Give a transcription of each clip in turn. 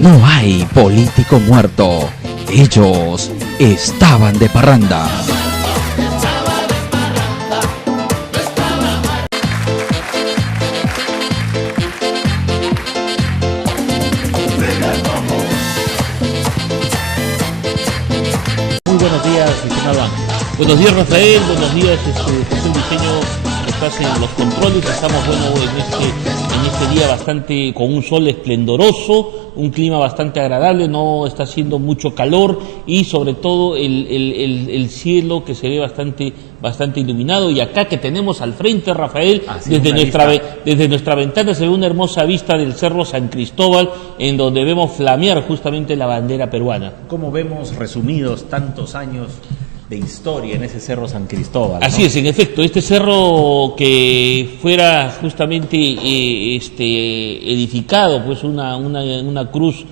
No hay político muerto. Ellos estaban de parranda. Muy buenos días, estimado Ángel. Buenos días, Rafael. Buenos días, José Diseño. Estás en los controles. Estamos, en este día bastante con un sol esplendoroso, un clima bastante agradable, no está haciendo mucho calor y sobre todo el cielo que se ve bastante iluminado. Y acá que tenemos al frente, Rafael, desde nuestra ventana se ve una hermosa vista del Cerro San Cristóbal, en donde vemos flamear justamente la bandera peruana. Como vemos resumidos tantos años de historia en ese Cerro San Cristóbal, ¿no? Así es, en efecto, este cerro que fuera justamente edificado, pues una cruz,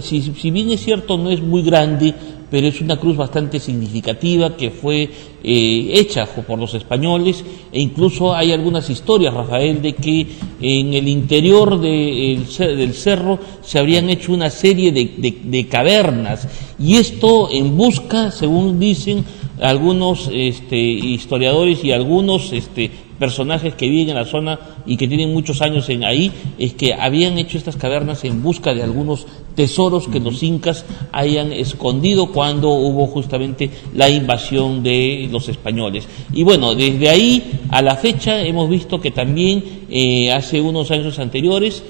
si bien es cierto no es muy grande, pero es una cruz bastante significativa que fue hecha por los españoles, e incluso hay algunas historias, Rafael, de que en el interior del cerro se habrían hecho una serie de cavernas, y esto en busca, según dicen algunos historiadores y algunos personajes que viven en la zona y que tienen muchos años ahí, es que habían hecho estas cavernas en busca de algunos tesoros que los incas hayan escondido cuando hubo justamente la invasión de los españoles. Y bueno, desde ahí a la fecha hemos visto que también hace unos años anteriores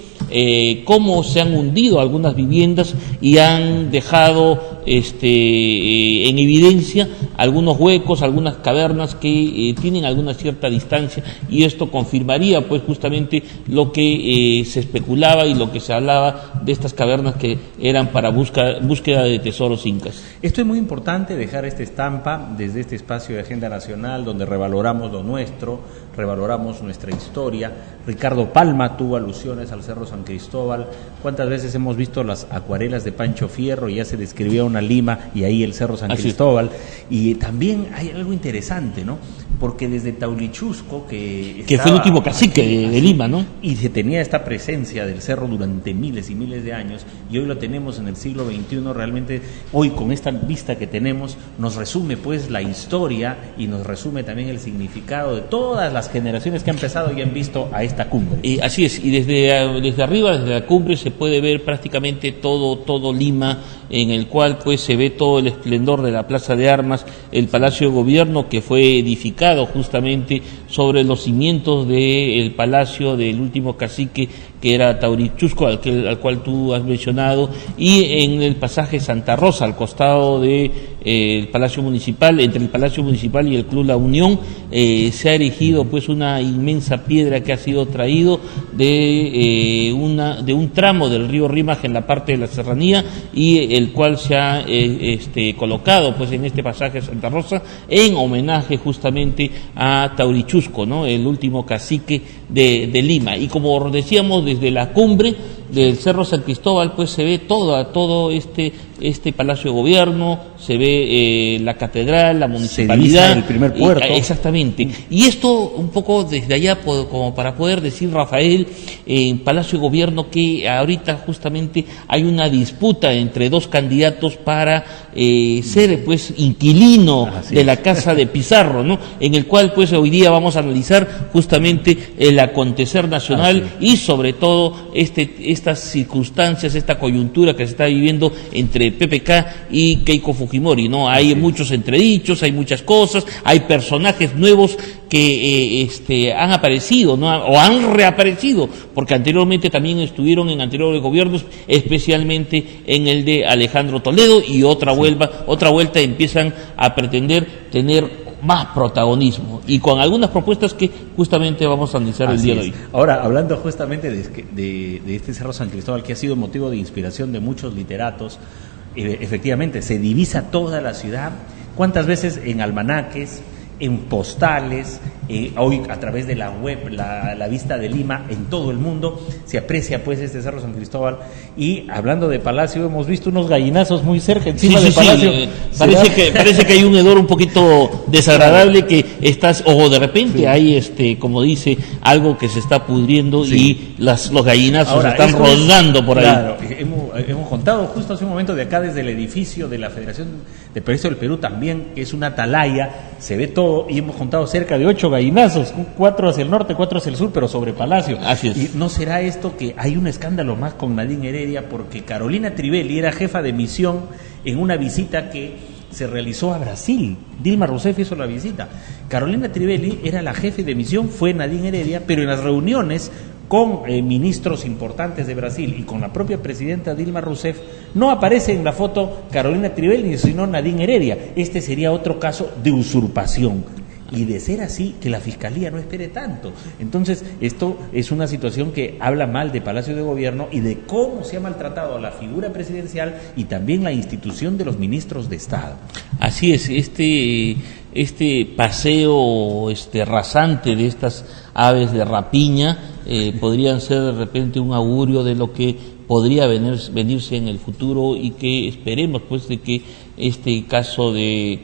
cómo se han hundido algunas viviendas y han dejado en evidencia algunos huecos, algunas cavernas que tienen alguna cierta distancia, y esto confirmaría pues justamente lo que se especulaba y lo que se hablaba de estas cavernas que eran para búsqueda de tesoros incas. Esto es muy importante, dejar esta estampa desde este espacio de Agenda Nacional, donde revaloramos lo nuestro, revaloramos nuestra historia. Ricardo Palma tuvo alusiones al Cerro San Cristóbal. ¿Cuántas veces hemos visto las acuarelas de Pancho Fierro y ya se describía una Lima y ahí el Cerro San Cristóbal? Y también hay algo interesante, ¿no? Porque desde Taurichusco, que fue el último cacique de Lima, ¿no? Y se tenía esta presencia del cerro durante miles y miles de años, y hoy lo tenemos en el siglo XXI. Realmente hoy, con esta vista que tenemos, nos resume pues la historia y nos resume también el significado de todas las generaciones que han empezado y han visto a esta cumbre. Así es, y desde arriba, desde la cumbre, se puede ver prácticamente todo Lima, en el cual pues se ve todo el esplendor de la Plaza de Armas, el Palacio de Gobierno, que fue edificado justamente sobre los cimientos del palacio del último cacique, que era Taurichusco, al cual tú has mencionado, y en el pasaje Santa Rosa, al costado de el Palacio Municipal, entre el Palacio Municipal y el Club La Unión, se ha erigido pues una inmensa piedra que ha sido traído de un tramo del río Rímac en la parte de la serranía, y el cual se ha colocado pues en este pasaje Santa Rosa en homenaje justamente a Taurichusco, ¿no? El último cacique de Lima. Y como decíamos, desde la cumbre del Cerro San Cristóbal pues se ve todo este Palacio de Gobierno, se ve la catedral, la municipalidad, el primer puerto. Exactamente. Y esto un poco desde allá, como para poder decir, Rafael, en Palacio de Gobierno, que ahorita justamente hay una disputa entre dos candidatos para ser pues inquilino de la casa de Pizarro, ¿no? En el cual pues hoy día vamos a analizar justamente el acontecer nacional y sobre todo estas circunstancias, esta coyuntura que se está viviendo entre PPK y Keiko Fujimori, ¿no? Hay muchos entredichos, hay muchas cosas, hay personajes nuevos que han aparecido, ¿no? O han reaparecido, porque anteriormente también estuvieron en anteriores gobiernos, especialmente en el de Alejandro Toledo, y otra vuelta empiezan a pretender tener más protagonismo, y con algunas propuestas que justamente vamos a analizar el día de hoy. Ahora, hablando justamente de este Cerro San Cristóbal, que ha sido motivo de inspiración de muchos literatos, efectivamente, se divisa toda la ciudad. ¿Cuántas veces en almanaques, en postales, hoy a través de la web, la vista de Lima en todo el mundo, se aprecia pues este Cerro San Cristóbal? Y hablando de Palacio, hemos visto unos gallinazos muy cerca, encima del Palacio. Parece que hay un hedor un poquito desagradable, que o de repente hay, como dice, algo que se está pudriendo, y los gallinazos están rodando por ahí. Claro, hemos contado justo hace un momento de acá desde el edificio de la Federación de Periodistas del Perú también, que es una atalaya, se ve todo y hemos contado cerca de 8 gallinazos, 4 hacia el norte, 4 hacia el sur, pero sobre Palacio. Así es. ¿Y no será esto que hay un escándalo más con Nadine Heredia? Porque Carolina Trivelli era jefa de misión en una visita que se realizó a Brasil. Dilma Rousseff hizo la visita. Carolina Trivelli era la jefe de misión, fue Nadine Heredia, pero en las reuniones con ministros importantes de Brasil y con la propia presidenta Dilma Rousseff, no aparece en la foto Carolina Trivelli, sino Nadine Heredia. Este sería otro caso de usurpación. Y de ser así, que la Fiscalía no espere tanto. Entonces, esto es una situación que habla mal de Palacio de Gobierno y de cómo se ha maltratado a la figura presidencial y también la institución de los ministros de Estado. Así es, este paseo rasante de estas aves de rapiña podrían ser de repente un augurio de lo que podría venirse en el futuro, y que esperemos pues de que este caso de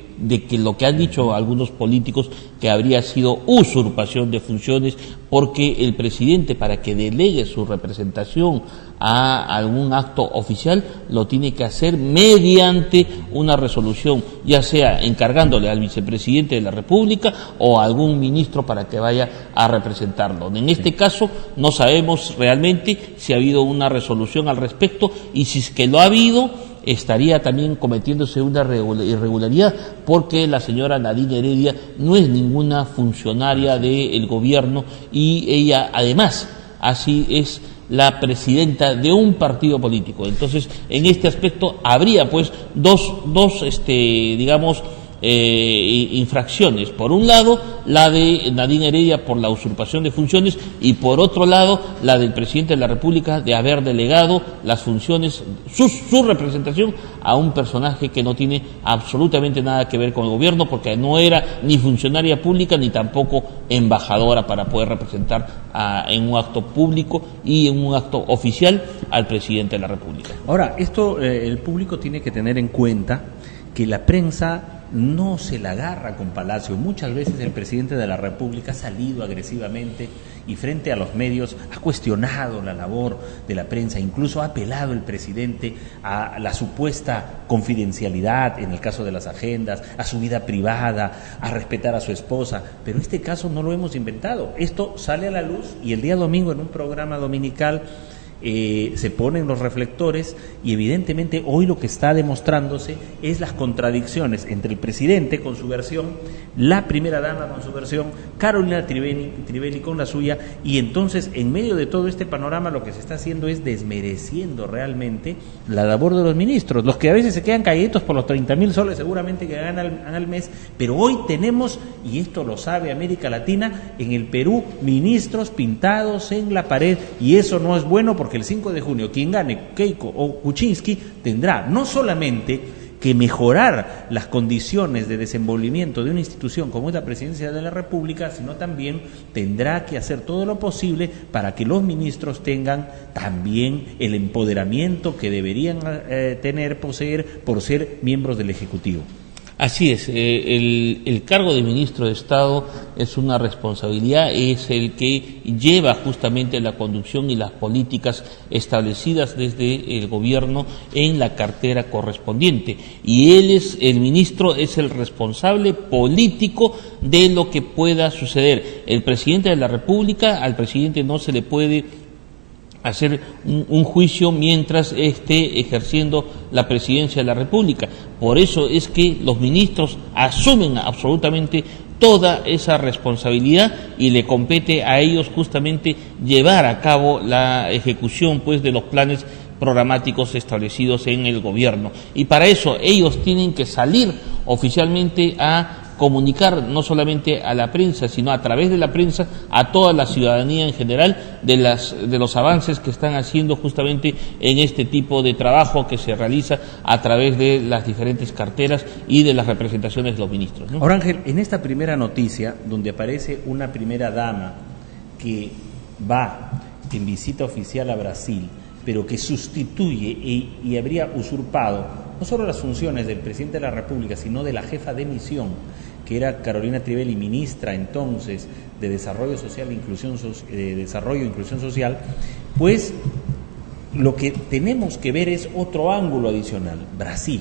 que lo que han dicho algunos políticos, que habría sido usurpación de funciones, porque el presidente, para que delegue su representación a algún acto oficial, lo tiene que hacer mediante una resolución, ya sea encargándole al vicepresidente de la República o a algún ministro para que vaya a representarlo. En este caso no sabemos realmente si ha habido una resolución al respecto, y si es que lo ha habido, estaría también cometiéndose una irregularidad, porque la señora Nadine Heredia no es ninguna funcionaria del gobierno, y ella además así es la presidenta de un partido político. Entonces, en este aspecto habría pues dos digamos, infracciones. Por un lado, la de Nadine Heredia por la usurpación de funciones, y por otro lado, la del presidente de la República de haber delegado las funciones, su representación, a un personaje que no tiene absolutamente nada que ver con el gobierno, porque no era ni funcionaria pública ni tampoco embajadora para poder representar en un acto público y en un acto oficial al presidente de la República. Ahora, esto el público tiene que tener en cuenta que la prensa no se la agarra con Palacio. Muchas veces el presidente de la República ha salido agresivamente y frente a los medios ha cuestionado la labor de la prensa, incluso ha apelado el presidente a la supuesta confidencialidad en el caso de las agendas, a su vida privada, a respetar a su esposa, pero este caso no lo hemos inventado. Esto sale a la luz y el día domingo en un programa dominical se ponen los reflectores, y evidentemente hoy lo que está demostrándose es las contradicciones entre el presidente con su versión, la primera dama con su versión, Carolina Trivelli con la suya, y entonces en medio de todo este panorama lo que se está haciendo es desmereciendo realmente la labor de los ministros, los que a veces se quedan calladitos por los 30.000 soles seguramente que ganan al mes, pero hoy tenemos, y esto lo sabe América Latina, en el Perú ministros pintados en la pared, y eso no es bueno, porque el 5 de junio quien gane, Keiko o Kuczynski, tendrá no solamente que mejorar las condiciones de desenvolvimiento de una institución como es la Presidencia de la República, sino también tendrá que hacer todo lo posible para que los ministros tengan también el empoderamiento que deberían poseer por ser miembros del Ejecutivo. Así es, el cargo de ministro de Estado es una responsabilidad, es el que lleva justamente la conducción y las políticas establecidas desde el gobierno en la cartera correspondiente, y el ministro es el responsable político de lo que pueda suceder. El presidente de la República, al presidente no se le puede hacer un juicio mientras esté ejerciendo la presidencia de la República. Por eso es que los ministros asumen absolutamente toda esa responsabilidad, y le compete a ellos justamente llevar a cabo la ejecución pues de los planes programáticos establecidos en el gobierno. Y para eso ellos tienen que salir oficialmente a comunicar no solamente a la prensa, sino a través de la prensa a toda la ciudadanía en general de los avances que están haciendo justamente en este tipo de trabajo que se realiza a través de las diferentes carteras y de las representaciones de los ministros, ¿no? Ahora, Ángel, en esta primera noticia, donde aparece una primera dama que va en visita oficial a Brasil, pero que sustituye y habría usurpado no solo las funciones del presidente de la República, sino de la jefa de misión, que era Carolina Trivelli, ministra entonces de Desarrollo Social e Inclusión Social, pues Lo que tenemos que ver es otro ángulo adicional, Brasil.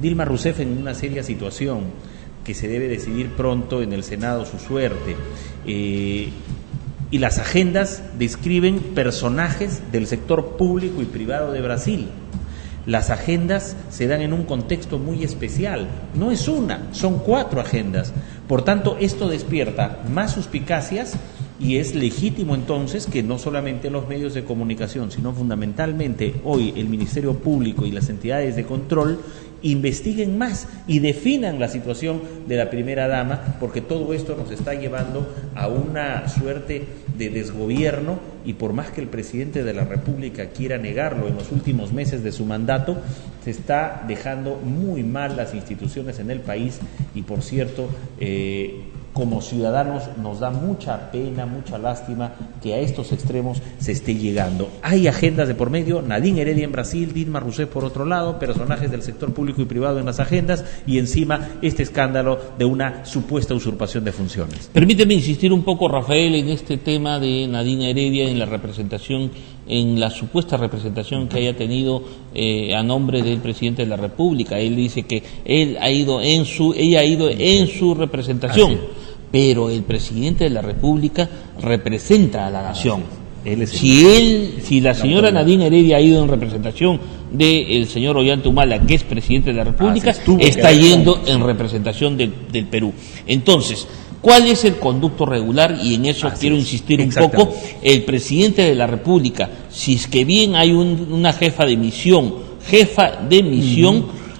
Dilma Rousseff en una seria situación que se debe decidir pronto en el Senado su suerte, y las agendas describen personajes del sector público y privado de Brasil. Las agendas se dan en un contexto muy especial, no es una, son 4 agendas. Por tanto, esto despierta más suspicacias y es legítimo entonces que no solamente los medios de comunicación, sino fundamentalmente hoy el Ministerio Público y las entidades de control investiguen más y definan la situación de la primera dama, porque todo esto nos está llevando a una suerte de desgobierno, y por más que el presidente de la República quiera negarlo en los últimos meses de su mandato, se está dejando muy mal las instituciones en el país. Y por cierto, como ciudadanos nos da mucha pena, mucha lástima que a estos extremos se esté llegando. Hay agendas de por medio, Nadine Heredia en Brasil, Dilma Rousseff por otro lado, personajes del sector público y privado en las agendas, y encima este escándalo de una supuesta usurpación de funciones. Permíteme insistir un poco, Rafael, en este tema de Nadine Heredia, en la representación, en la supuesta representación que haya tenido a nombre del presidente de la República. Él dice que ella ha ido en su representación, pero el presidente de la República representa a la nación. Si la señora Nadine Heredia ha ido en representación del señor Ollanta Humala, que es presidente de la República, está yendo en representación del Perú. Entonces, ¿cuál es el conducto regular? Y en eso quiero insistir un poco. El presidente de la República, si es que bien hay una jefa de misión,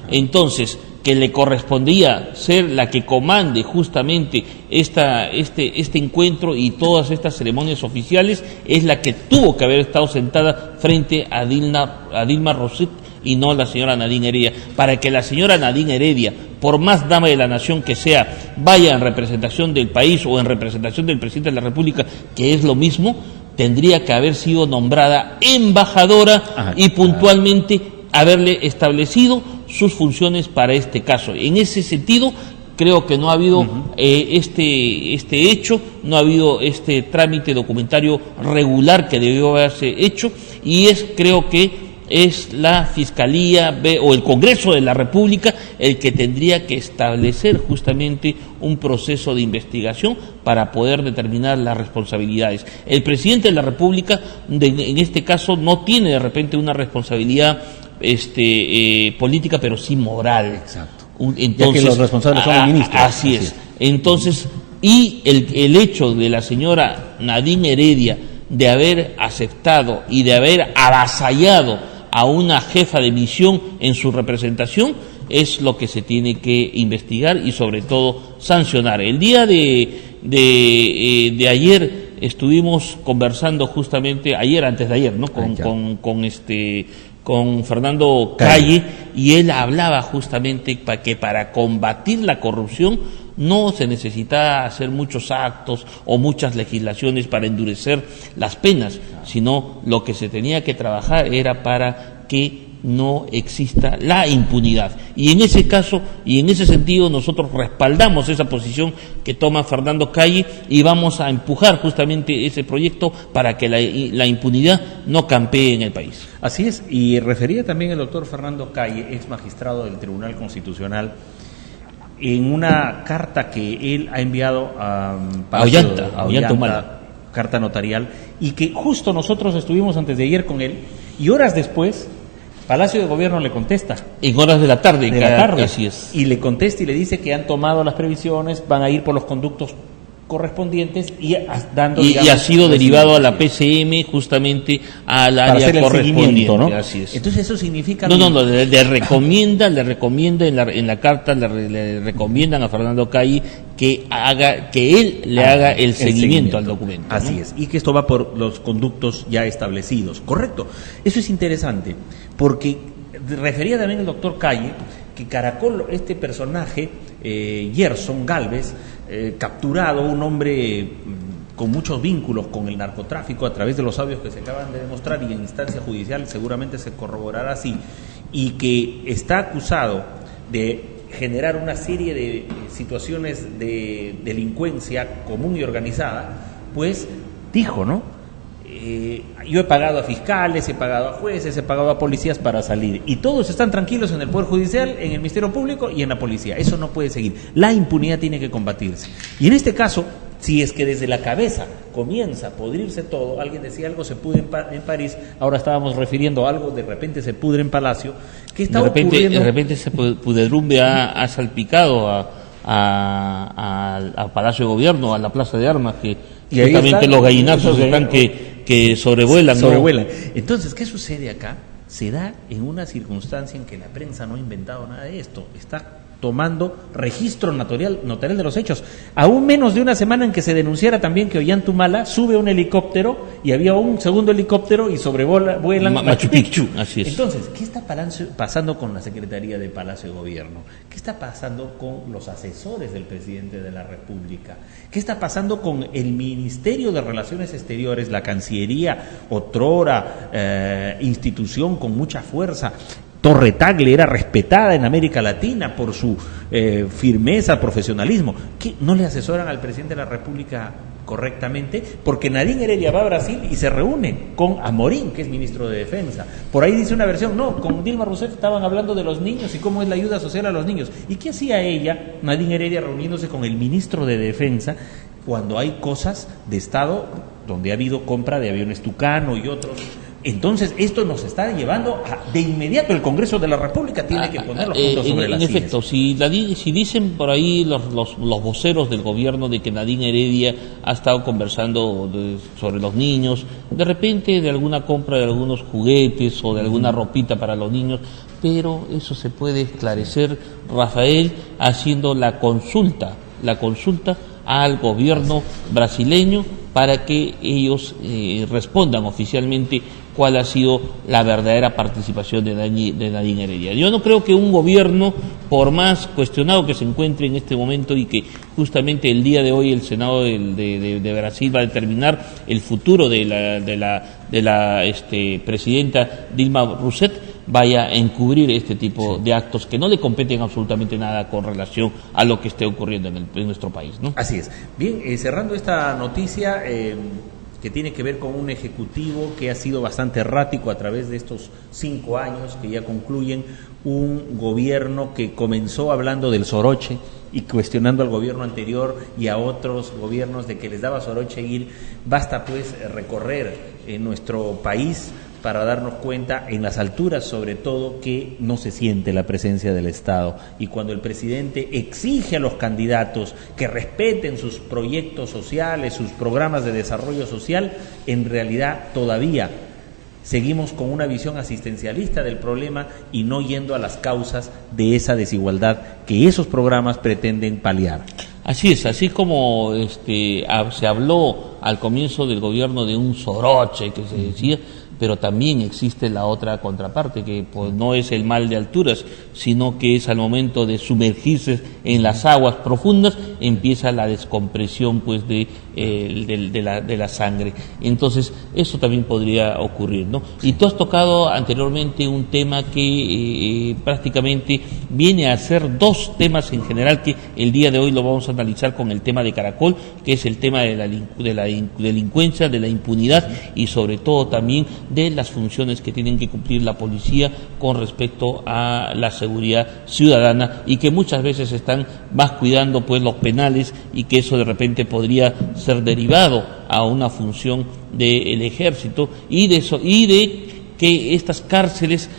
entonces que le correspondía ser la que comande justamente este encuentro y todas estas ceremonias oficiales, es la que tuvo que haber estado sentada frente a Dilma Rousseff y no la señora Nadine Heredia, para que la señora Nadine Heredia, por más dama de la nación que sea, vaya en representación del país o en representación del presidente de la República, que es lo mismo, tendría que haber sido nombrada embajadora y puntualmente haberle establecido sus funciones para este caso. En ese sentido, creo que no ha habido este hecho, no ha habido este trámite documentario regular que debió haberse hecho, y creo que es la Fiscalía o el Congreso de la República el que tendría que establecer justamente un proceso de investigación para poder determinar las responsabilidades. El presidente de la República, en este caso, no tiene de repente una responsabilidad política, pero sí moral. Exacto. Entonces, ya que los responsables son los ministros. Así es. Entonces, y el hecho de la señora Nadine Heredia de haber aceptado y de haber avasallado a una jefa de misión en su representación es lo que se tiene que investigar y sobre todo sancionar. El día de ayer estuvimos conversando justamente, antes de ayer, ¿no? Con Fernando Calle, y él hablaba justamente que para combatir la corrupción no se necesita hacer muchos actos o muchas legislaciones para endurecer las penas, sino lo que se tenía que trabajar era para que no exista la impunidad. Y en ese caso, y en ese sentido, nosotros respaldamos esa posición que toma Fernando Calle y vamos a empujar justamente ese proyecto para que la impunidad no campee en el país. Así es, y refería también el doctor Fernando Calle, ex magistrado del Tribunal Constitucional, en una carta que él ha enviado a Ollanta Humala, carta notarial, y que justo nosotros estuvimos antes de ayer con él, y horas después Palacio de Gobierno le contesta. En horas de la tarde. Así es. Y le contesta y le dice que han tomado las previsiones, van a ir por los conductos correspondientes y dando, y ha sido derivado a la PCM justamente al área correspondiente, ¿no? Así es. Entonces eso significa le recomienda en la carta le recomiendan a Fernando Calle que él le haga el seguimiento al documento. Así es, y que esto va por los conductos ya establecidos. Correcto. Eso es interesante, porque refería también el doctor Calle que Caracol, este personaje, Gerson Galvez, capturado, un hombre con muchos vínculos con el narcotráfico a través de los audios que se acaban de demostrar, y en instancia judicial seguramente se corroborará así, y que está acusado de generar una serie de situaciones de delincuencia común y organizada, pues dijo, ¿no? yo he pagado a fiscales, he pagado a jueces, he pagado a policías para salir. Y todos están tranquilos en el Poder Judicial, en el Ministerio Público y en la policía. Eso no puede seguir. La impunidad tiene que combatirse. Y en este caso, si es que desde la cabeza comienza a podrirse todo, alguien decía algo se pudre en París, ahora estábamos refiriendo a algo, de repente se pudre en Palacio, ¿qué está ocurriendo? De repente ese pudredumbre ha salpicado a Palacio de Gobierno, a la Plaza de Armas, que y justamente los gallinazos están que sobrevuelan. Sobrevuelan. Entonces, ¿qué sucede acá? Se da en una circunstancia en que la prensa no ha inventado nada de esto, está tomando registro notarial de los hechos. Aún menos de una semana en que se denunciara también que Ollantaytamala sube un helicóptero y había un segundo helicóptero y vuelan Machu Picchu. Así es. Entonces, ¿qué está pasando con la Secretaría de Palacio de Gobierno? ¿Qué está pasando con los asesores del presidente de la República? ¿Qué está pasando con el Ministerio de Relaciones Exteriores, la Cancillería, otrora institución con mucha fuerza? Torre Tagle era respetada en América Latina por su firmeza, profesionalismo. ¿Qué? ¿No le asesoran al presidente de la República correctamente? Porque Nadine Heredia va a Brasil y se reúne con Amorín, que es ministro de Defensa. Por ahí dice una versión, no, con Dilma Rousseff estaban hablando de los niños y cómo es la ayuda social a los niños. ¿Y qué hacía ella, Nadine Heredia, reuniéndose con el ministro de Defensa, cuando hay cosas de Estado donde ha habido compra de aviones Tucano y otros? Entonces, esto nos está llevando de inmediato el Congreso de la República tiene que poner los puntos sobre las sillas. En efecto, si dicen por ahí los voceros del gobierno de que Nadine Heredia ha estado conversando sobre los niños, de repente de alguna compra de algunos juguetes o de alguna ropita para los niños, pero eso se puede esclarecer, Rafael, haciendo la consulta al gobierno brasileño para que ellos respondan oficialmente cuál ha sido la verdadera participación de Nadine Heredia. Yo no creo que un gobierno, por más cuestionado que se encuentre en este momento y que justamente el día de hoy el Senado de Brasil va a determinar el futuro de la presidenta Dilma Rousseff, vaya a encubrir este tipo de actos que no le competen absolutamente nada con relación a lo que esté ocurriendo en nuestro país, ¿no? Así es. Bien, cerrando esta noticia que tiene que ver con un ejecutivo que ha sido bastante errático a través de estos 5 años que ya concluyen, un gobierno que comenzó hablando del soroche y cuestionando al gobierno anterior y a otros gobiernos de que les daba soroche ir. Basta pues recorrer en nuestro país para darnos cuenta, en las alturas sobre todo, que no se siente la presencia del Estado. Y cuando el presidente exige a los candidatos que respeten sus proyectos sociales, sus programas de desarrollo social, en realidad todavía seguimos con una visión asistencialista del problema y no yendo a las causas de esa desigualdad que esos programas pretenden paliar. Así es, así como se habló al comienzo del gobierno de un soroche que se decía, pero también existe la otra contraparte, que pues no es el mal de alturas, sino que es al momento de sumergirse en las aguas profundas, empieza la descompresión pues de la sangre. Entonces, eso también podría ocurrir, ¿no? Y tú has tocado anteriormente un tema que prácticamente viene a ser 2 temas en general, que el día de hoy lo vamos a analizar con el tema de Caracol, que es el tema de la delincuencia, de la impunidad y sobre todo también de las funciones que tienen que cumplir la policía con respecto a la seguridad ciudadana y que muchas veces están más cuidando pues los penales y que eso de repente podría ser derivado a una función del ejército y de que estas cárceles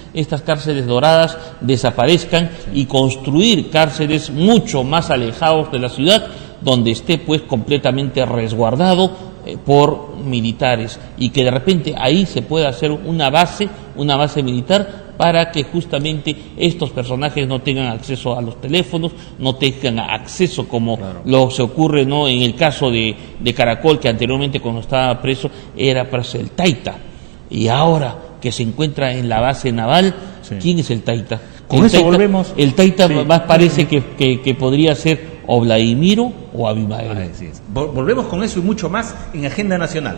doradas desaparezcan y construir cárceles mucho más alejados de la ciudad, donde esté pues completamente resguardado por militares y que de repente ahí se pueda hacer una base militar para que justamente estos personajes no tengan acceso a los teléfonos, no tengan acceso como lo se ocurre, ¿no?, en el caso de Caracol, que anteriormente cuando estaba preso era preso el Taita, y ahora que se encuentra en la base naval, ¿quién es el Taita? Con eso volvemos. El Taita más parece que podría ser o Vladimiro o Abimael. Así es. Volvemos con eso y mucho más en Agenda Nacional.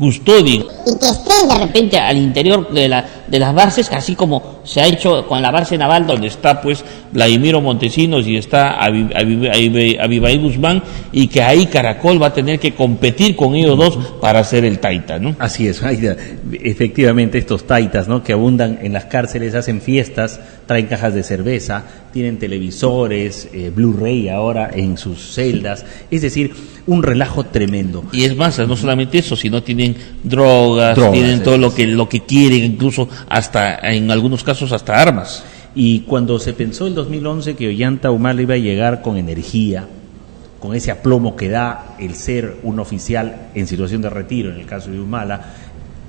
custodien y que estén de repente al interior de las bases, así como se ha hecho con la base naval donde está pues Vladimiro Montesinos y está Abimael Guzmán, y que ahí Caracol va a tener que competir con ellos dos para hacer el taita, ¿no? Así es, efectivamente estos taitas, ¿no?, que abundan en las cárceles, hacen fiestas, traen cajas de cerveza, tienen televisores, Blu-ray ahora en sus celdas, es decir, un relajo tremendo. Y es más, no solamente eso, sino tienen drogas, tienen todo lo que quieren, incluso hasta, en algunos casos, hasta armas. Y cuando se pensó en 2011 que Ollanta Humala iba a llegar con energía, con ese aplomo que da el ser un oficial en situación de retiro, en el caso de Humala,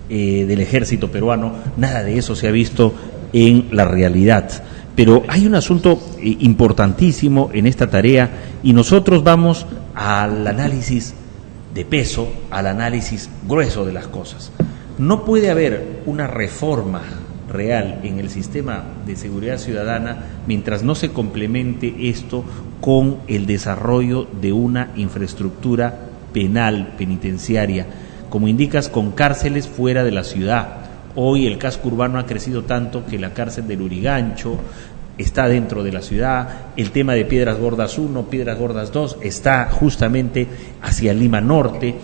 del ejército peruano, nada de eso se ha visto en la realidad. Pero hay un asunto importantísimo en esta tarea, y nosotros vamos al análisis de peso, al análisis grueso de las cosas. No puede haber una reforma real en el sistema de seguridad ciudadana mientras no se complemente esto con el desarrollo de una infraestructura penal, penitenciaria, como indicas, con cárceles fuera de la ciudad. Hoy el casco urbano ha crecido tanto que la cárcel del Urigancho está dentro de la ciudad, el tema de Piedras Gordas 1, Piedras Gordas 2 está justamente hacia Lima Norte.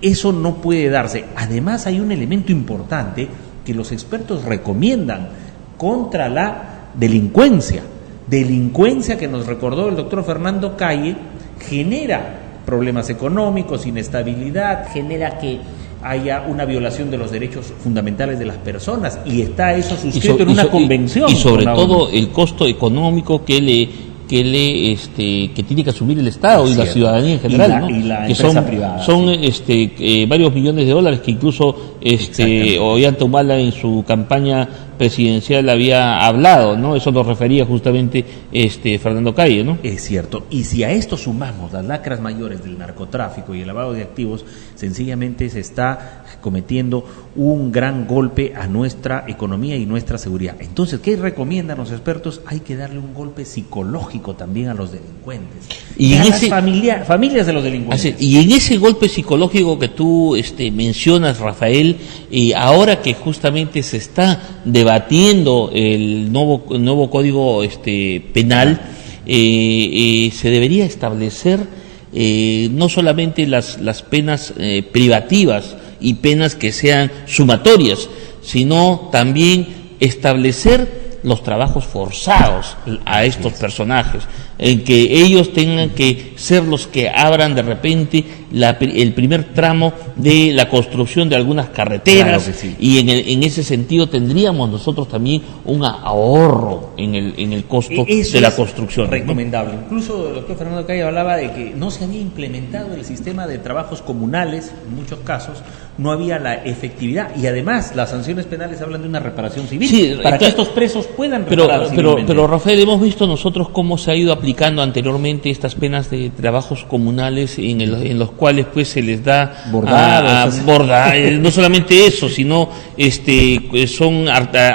Eso no puede darse. Además hay un elemento importante que los expertos recomiendan contra la delincuencia que nos recordó el doctor Fernando Calle, genera problemas económicos, inestabilidad, genera que haya una violación de los derechos fundamentales de las personas, y está eso suscrito en una convención. Y sobre todo el costo económico que tiene que asumir el Estado y la ciudadanía en general, ¿no? Y la que empresa privada. Son varios millones de dólares que incluso Ollanta Humala en su campaña presidencial había hablado, ¿no? Eso lo refería justamente Fernando Calle, ¿no? Es cierto. Y si a esto sumamos las lacras mayores del narcotráfico y el lavado de activos, sencillamente se está cometiendo un gran golpe a nuestra economía y nuestra seguridad. Entonces, ¿qué recomiendan los expertos? Hay que darle un golpe psicológico también a los delincuentes y a las familias de los delincuentes. Y en ese golpe psicológico que tú mencionas, Rafael, ahora que justamente se está debatiendo el nuevo código penal, se debería establecer no solamente las penas privativas y penas que sean sumatorias, sino también establecer los trabajos forzados a estos personajes, en que ellos tengan que ser los que abran de repente el primer tramo de la construcción de algunas carreteras. Claro que sí. Y en ese sentido tendríamos nosotros también un ahorro en el costo de la construcción. Recomendable. Incluso el doctor Fernando Calle hablaba de que no se había implementado el sistema de trabajos comunales, en muchos casos no había la efectividad, y además las sanciones penales hablan de una reparación civil, para que estos presos puedan reparar civilmente. Pero Rafael, hemos visto nosotros cómo se ha ido aplicando anteriormente estas penas de trabajos comunales en los cuales pues se les da no solamente eso, sino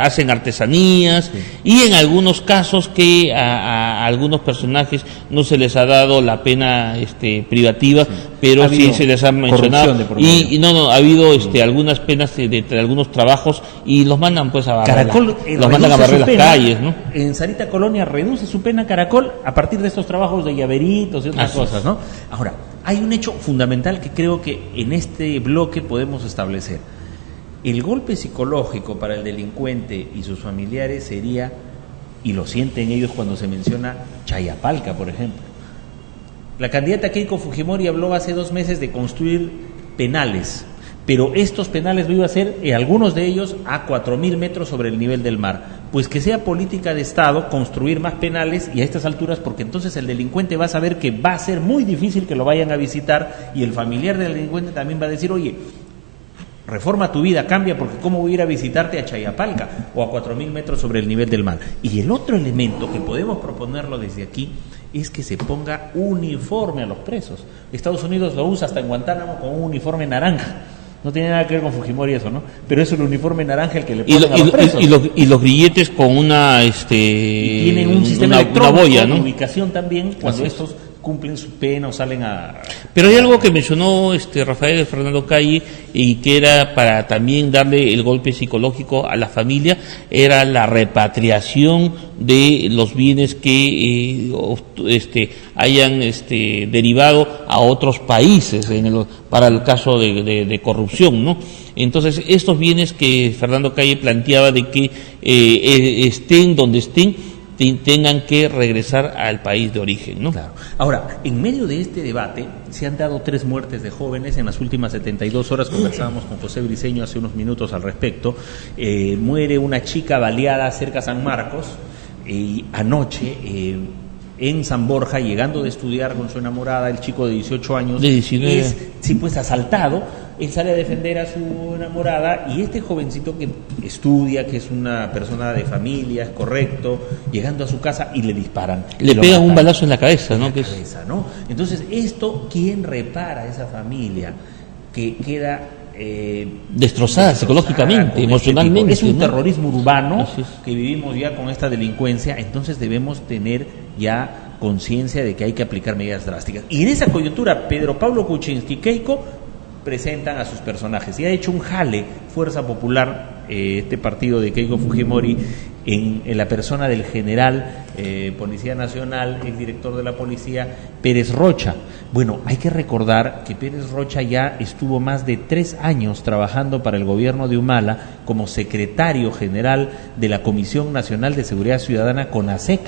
hacen artesanías, sí. Y en algunos casos que a algunos personajes no se les ha dado la pena privativa, sí. Pero sí se les ha mencionado ha habido algunas penas de algunos trabajos, y los mandan pues a barrer las calles, ¿no? En Sarita Colonia reduce su pena Caracol a partir de estos trabajos de llaveritos y otras cosas, ¿no? Ahora, hay un hecho fundamental que creo que en este bloque podemos establecer. El golpe psicológico para el delincuente y sus familiares sería, y lo sienten ellos cuando se menciona Chayapalca, por ejemplo. La candidata Keiko Fujimori habló hace 2 meses de construir penales, pero estos penales lo iba a hacer, algunos de ellos, a 4.000 metros sobre el nivel del mar. Pues que sea política de Estado construir más penales, y a estas alturas, porque entonces el delincuente va a saber que va a ser muy difícil que lo vayan a visitar, y el familiar del delincuente también va a decir, oye, reforma tu vida, cambia, porque cómo voy a ir a visitarte a Chayapalca o a 4.000 metros sobre el nivel del mar. Y el otro elemento que podemos proponerlo desde aquí es que se ponga uniforme a los presos. Estados Unidos lo usa hasta en Guantánamo con un uniforme naranja. No tiene nada que ver con Fujimori eso, ¿no? Pero es el uniforme naranja el que le ponen a los presos. Y los grilletes con una y tienen un sistema electrónico, una boya, ¿no? De ubicación también, cuando estos cumplen su pena o salen a... Pero hay algo que mencionó Rafael Fernando Calle y que era para también darle el golpe psicológico a la familia, era la repatriación de los bienes que hayan derivado a otros países para el caso de corrupción, ¿no? Entonces, estos bienes que Fernando Calle planteaba de que estén donde estén, tengan que regresar al país de origen, ¿no? Claro. Ahora, en medio de este debate se han dado 3 muertes de jóvenes en las últimas 72 horas. Conversábamos con José Briceño hace unos minutos al respecto. Muere una chica baleada cerca a San Marcos y anoche en San Borja, llegando de estudiar con su enamorada, el chico de 18 años, de 19. es pues asaltado. Él sale a defender a su enamorada y este jovencito que estudia, que es una persona de familia, es correcto, llegando a su casa y le disparan. Le pegan un balazo en la cabeza, ¿no? ¿No? Entonces, ¿quién repara a esa familia que queda destrozada psicológicamente, emocionalmente? Es un ¿no? terrorismo urbano que vivimos ya con esta delincuencia, entonces debemos tener ya conciencia de que hay que aplicar medidas drásticas. Y en esa coyuntura, Pedro Pablo Kuczynski y Keiko presentan a sus personajes y ha hecho un jale Fuerza Popular, este partido de Keiko Fujimori, en la persona del general Policía Nacional, el director de la policía, Pérez Rocha. Bueno, hay que recordar que Pérez Rocha ya estuvo más de 3 años trabajando para el gobierno de Humala como secretario general de la Comisión Nacional de Seguridad Ciudadana, CONASEC.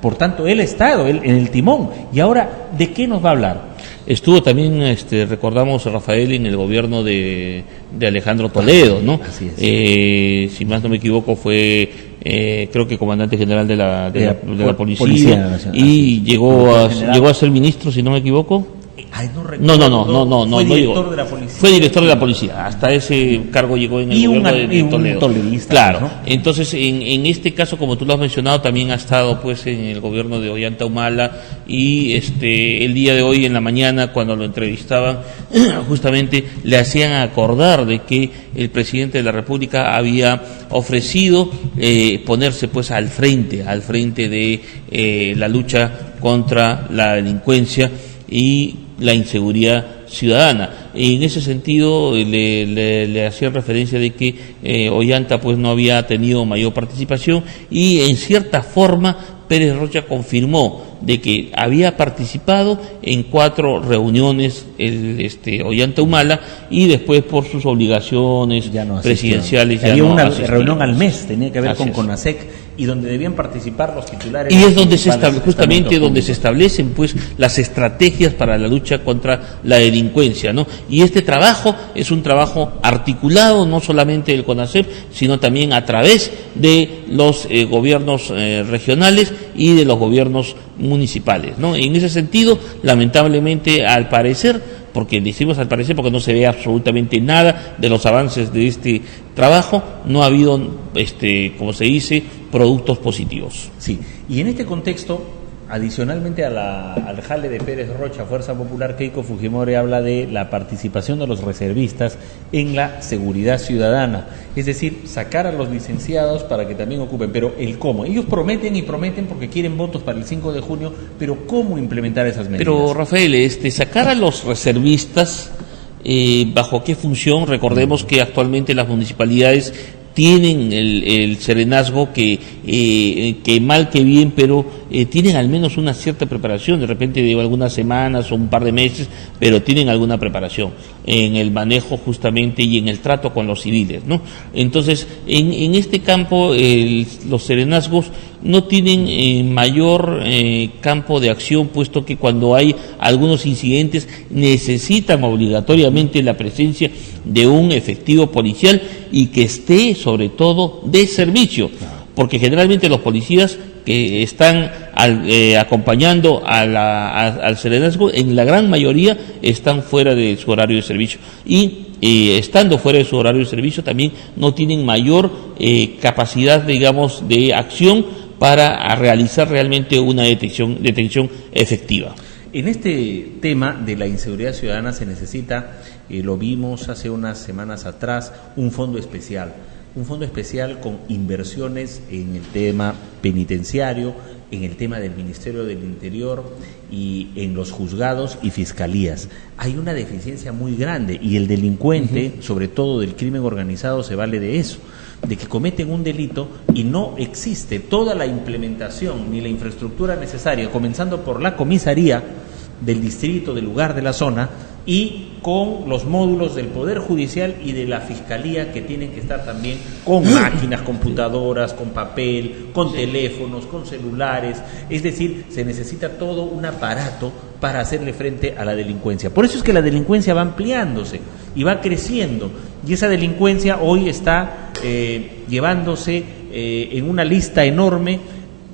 Por tanto, él ha estado en el timón. Y ahora, ¿de qué nos va a hablar? Estuvo también, recordamos, Rafael, en el gobierno de Alejandro Toledo, ¿no? Así es. Si más no me equivoco, fue, creo que comandante general de la policía y llegó a ser ministro, si no me equivoco. Ay, no recuerdo. No. Fue director llegó. de la policía. Fue director de la policía. Hasta ese cargo llegó en el gobierno de Toledo. Toledista, claro. ¿no? Entonces, en este caso, como tú lo has mencionado, también ha estado pues en el gobierno de Ollanta Humala y el día de hoy en la mañana, cuando lo entrevistaban, justamente le hacían acordar de que el presidente de la República había ofrecido ponerse pues al frente de la lucha contra la delincuencia y la inseguridad ciudadana. Y en ese sentido le hacía referencia de que Ollanta pues no había tenido mayor participación y en cierta forma Pérez Rocha confirmó de que había participado en 4 reuniones Ollanta Humala y después por sus obligaciones presidenciales ya había no una asistió. Reunión al mes, tenía que ver Así con es. CONASEC, y donde debían participar los titulares. Y es donde justamente donde públicos. se establecen pues las estrategias para la lucha contra la delincuencia, ¿no? Y este trabajo es un trabajo articulado no solamente del CONASEP, sino también a través de los gobiernos regionales y de los gobiernos municipales, ¿no? En ese sentido, lamentablemente, al parecer, porque decimos al parecer porque no se ve absolutamente nada de los avances de este trabajo, no ha habido, como se dice, productos positivos. Sí, y en este contexto, adicionalmente al jale de Pérez Rocha, Fuerza Popular, Keiko Fujimori habla de la participación de los reservistas en la seguridad ciudadana, es decir, sacar a los licenciados para que también ocupen, pero el cómo. Ellos prometen y prometen porque quieren votos para el 5 de junio, pero ¿cómo implementar esas medidas? Pero, Rafael, sacar a los reservistas, ¿bajo qué función? Recordemos que actualmente las municipalidades tienen el serenazgo que mal que bien, pero tienen al menos una cierta preparación, de repente de algunas semanas o un par de meses, pero tienen alguna preparación en el manejo justamente y en el trato con los civiles, ¿no? Entonces, en este campo, los serenazgos no tienen mayor campo de acción, puesto que cuando hay algunos incidentes necesitan obligatoriamente la presencia de un efectivo policial y que esté sobre todo de servicio, porque generalmente los policías que están acompañando al serenazgo, en la gran mayoría están fuera de su horario de servicio y estando fuera de su horario de servicio también no tienen mayor capacidad, digamos, de acción para realizar realmente una detención efectiva. En este tema de la inseguridad ciudadana se necesita, lo vimos hace unas semanas atrás, un fondo especial con inversiones en el tema penitenciario, en el tema del Ministerio del Interior y en los juzgados y fiscalías. Hay una deficiencia muy grande y el delincuente, sobre todo del crimen organizado, se vale de eso, de que cometen un delito y no existe toda la implementación ni la infraestructura necesaria, comenzando por la comisaría del distrito, del lugar, de la zona, y con los módulos del Poder Judicial y de la Fiscalía, que tienen que estar también con máquinas, computadoras, con papel, con teléfonos, con celulares. Es decir, se necesita todo un aparato para hacerle frente a la delincuencia. Por eso es que la delincuencia va ampliándose y va creciendo, y esa delincuencia hoy está llevándose en una lista enorme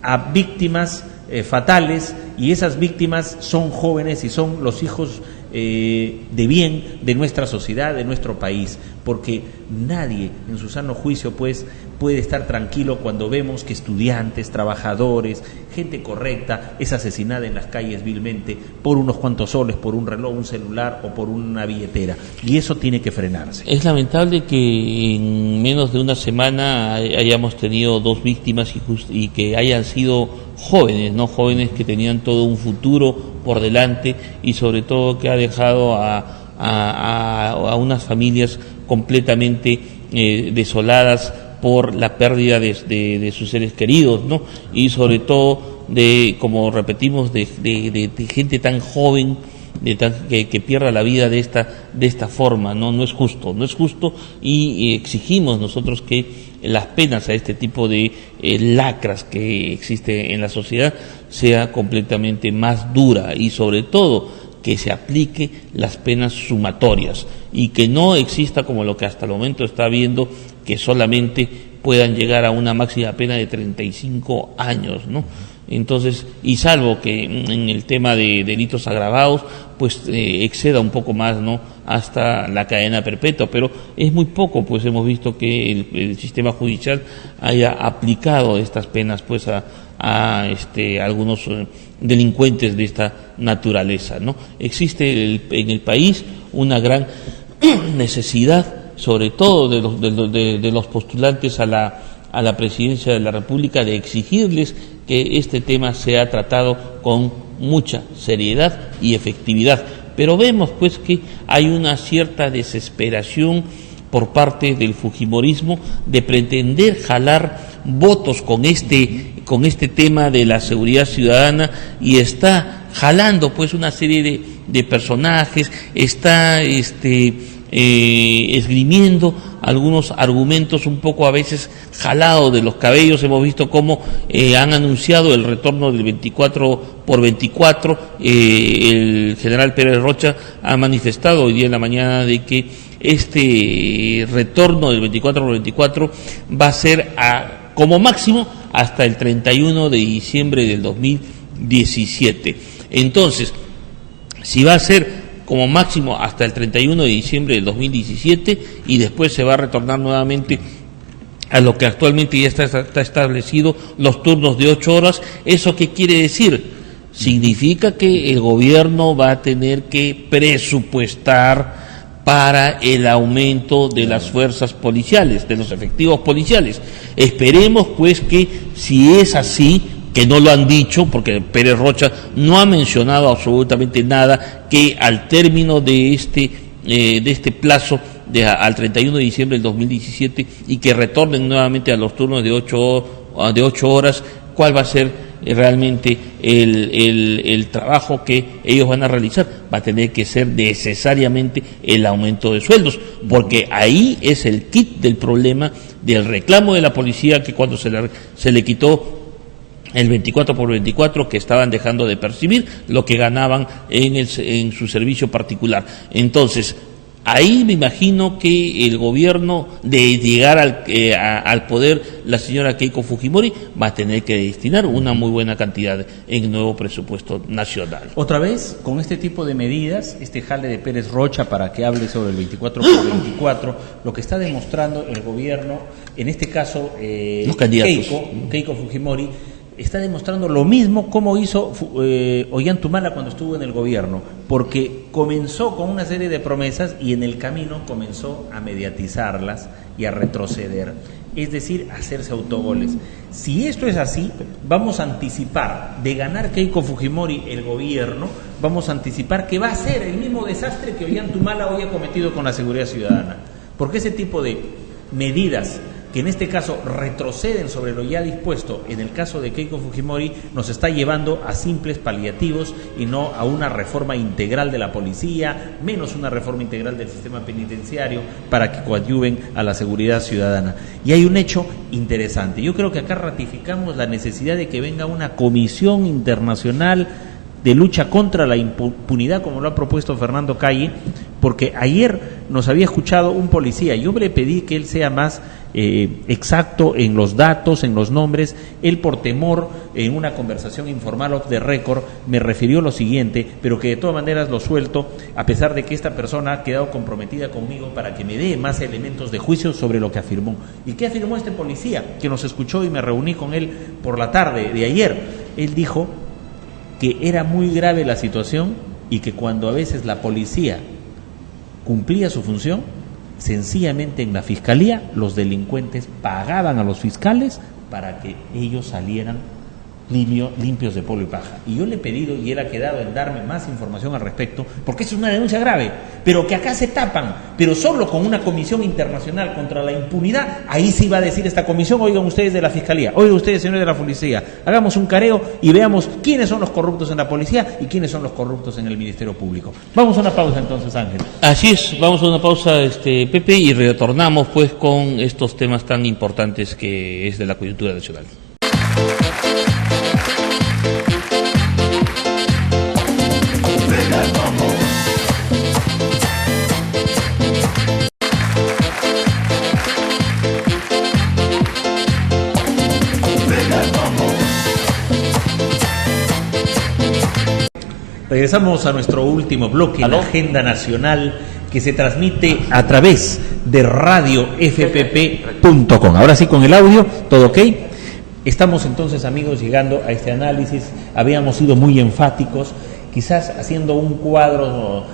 a víctimas fatales, y esas víctimas son jóvenes y son los hijos de bien de nuestra sociedad, de nuestro país, porque nadie en su sano juicio pues puede estar tranquilo cuando vemos que estudiantes, trabajadores, gente correcta es asesinada en las calles vilmente por unos cuantos soles, por un reloj, un celular o por una billetera, y eso tiene que frenarse. Es lamentable que en menos de una semana hayamos tenido 2 víctimas y que hayan sido jóvenes, ¿no? Jóvenes que tenían todo un futuro por delante, y sobre todo que ha dejado a unas familias completamente desoladas por la pérdida de sus seres queridos, ¿no? Y sobre todo de, como repetimos, de gente tan joven, que pierda la vida de esta forma, ¿no? No es justo, y exigimos nosotros que las penas a este tipo de lacras que existe en la sociedad sea completamente más dura, y sobre todo que se aplique las penas sumatorias y que no exista, como lo que hasta el momento está habiendo, que solamente puedan llegar a una máxima pena de 35 años, ¿no? Entonces, y salvo que en el tema de delitos agravados, pues exceda un poco más, ¿no?, hasta la cadena perpetua, pero es muy poco, pues hemos visto que el sistema judicial haya aplicado estas penas pues a algunos delincuentes de esta naturaleza, ¿no? Existe en el país una gran necesidad, sobre todo de los postulantes a la presidencia de la República, de exigirles que este tema sea tratado con mucha seriedad y efectividad. Pero vemos pues que hay una cierta desesperación por parte del fujimorismo de pretender jalar votos con este tema de la seguridad ciudadana, y está jalando pues una serie de personajes, está esgrimiendo algunos argumentos un poco a veces jalados de los cabellos. Hemos visto cómo han anunciado el retorno del 24x24. El general Pérez Rocha ha manifestado hoy día en la mañana de que este retorno del 24x24 va a ser como máximo hasta el 31 de diciembre del 2017. Entonces, si va a ser como máximo hasta el 31 de diciembre del 2017 y después se va a retornar nuevamente a lo que actualmente ya está establecido, los turnos de 8 horas, ¿eso qué quiere decir? Significa que el gobierno va a tener que presupuestar para el aumento de las fuerzas policiales, de los efectivos policiales. Esperemos pues que, si es así, que no lo han dicho, porque Pérez Rocha no ha mencionado absolutamente nada, que al término de este plazo, al 31 de diciembre del 2017, y que retornen nuevamente a los turnos de 8 horas, cuál va a ser realmente el trabajo que ellos van a realizar. Va a tener que ser necesariamente el aumento de sueldos, porque ahí es el kit del problema del reclamo de la policía, que cuando se le quitó el 24x24, que estaban dejando de percibir lo que ganaban en su servicio particular. Entonces, ahí me imagino que el gobierno, de llegar al poder la señora Keiko Fujimori, va a tener que destinar una muy buena cantidad en el nuevo presupuesto nacional. Otra vez, con este tipo de medidas, este jale de Pérez Rocha para que hable sobre el 24x24, lo que está demostrando el gobierno, en este caso los candidatos, Keiko Fujimori, está demostrando lo mismo como hizo Ollantumala cuando estuvo en el gobierno, porque comenzó con una serie de promesas y en el camino comenzó a mediatizarlas y a retroceder, es decir, a hacerse autogoles. Si esto es así, vamos a anticipar, de ganar Keiko Fujimori el gobierno, vamos a anticipar que va a ser el mismo desastre que Ollantumala hoy ha cometido con la seguridad ciudadana, porque ese tipo de medidas que en este caso retroceden sobre lo ya dispuesto, en el caso de Keiko Fujimori, nos está llevando a simples paliativos y no a una reforma integral de la policía, menos una reforma integral del sistema penitenciario para que coadyuven a la seguridad ciudadana. Y hay un hecho interesante. Yo creo que acá ratificamos la necesidad de que venga una comisión internacional de lucha contra la impunidad, como lo ha propuesto Fernando Calle, porque ayer nos había escuchado un policía. Yo le pedí que él sea más exacto en los datos, en los nombres. Él, por temor, en una conversación informal off the record, me refirió lo siguiente, pero que de todas maneras lo suelto, a pesar de que esta persona ha quedado comprometida conmigo para que me dé más elementos de juicio sobre lo que afirmó. ¿Y qué afirmó este policía? Que nos escuchó y me reuní con él por la tarde de ayer. Él dijo que era muy grave la situación y que cuando a veces la policía cumplía su función, sencillamente en la fiscalía los delincuentes pagaban a los fiscales para que ellos salieran limpios de polvo y paja. Y yo le he pedido, y él ha quedado en darme más información al respecto, porque eso es una denuncia grave, pero que acá se tapan, pero solo con una comisión internacional contra la impunidad. Ahí sí va a decir esta comisión: oigan ustedes de la fiscalía, oigan ustedes señores de la policía, hagamos un careo y veamos quiénes son los corruptos en la policía y quiénes son los corruptos en el Ministerio Público. Vamos a una pausa entonces, Ángel. Así es, vamos a una pausa, Pepe, y retornamos pues con estos temas tan importantes que es de la coyuntura nacional. Regresamos a nuestro último bloque, la agenda nacional, que se transmite a través de radiofpp.com. Ahora sí, con el audio, todo ok. Estamos entonces, amigos, llegando a este análisis. Habíamos sido muy enfáticos, quizás haciendo un cuadro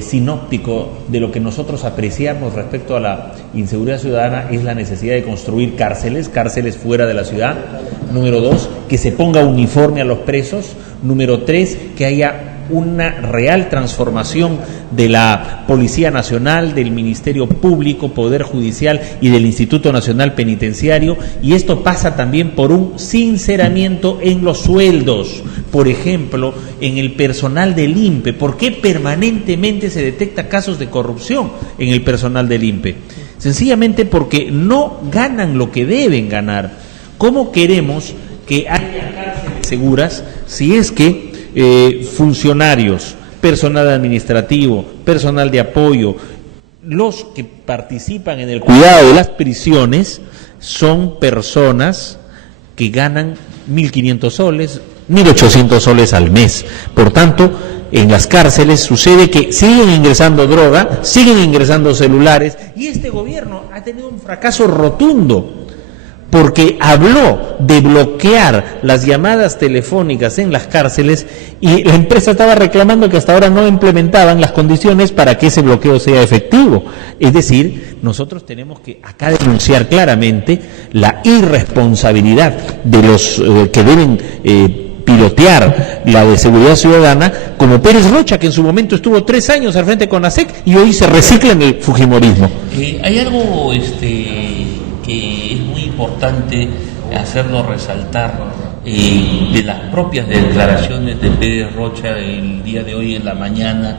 sinóptico de lo que nosotros apreciamos respecto a la inseguridad ciudadana. Es la necesidad de construir cárceles fuera de la ciudad. Número 2, que se ponga uniforme a los presos. Número 3, que haya una real transformación de la Policía Nacional, del Ministerio Público, Poder Judicial y del Instituto Nacional Penitenciario. Y esto pasa también por un sinceramiento en los sueldos. Por ejemplo, en el personal del INPE. ¿Por qué permanentemente se detecta casos de corrupción en el personal del INPE? Sencillamente porque no ganan lo que deben ganar. ¿Cómo queremos que haya cárceles seguras si es que funcionarios, personal administrativo, personal de apoyo, los que participan en el cuidado de las prisiones son personas que ganan 1.500 soles, 1.800 soles al mes? Por tanto, en las cárceles sucede que siguen ingresando droga, siguen ingresando celulares, y este gobierno ha tenido un fracaso rotundo, porque habló de bloquear las llamadas telefónicas en las cárceles y la empresa estaba reclamando que hasta ahora no implementaban las condiciones para que ese bloqueo sea efectivo. Es decir, nosotros tenemos que acá denunciar claramente la irresponsabilidad de los que deben pilotear la de seguridad ciudadana, como Pérez Rocha, que en su momento estuvo 3 años al frente con ASEC y hoy se recicla en el fujimorismo. Hay algo que es muy importante hacerlo resaltar de las propias declaraciones de Pérez Rocha el día de hoy en la mañana,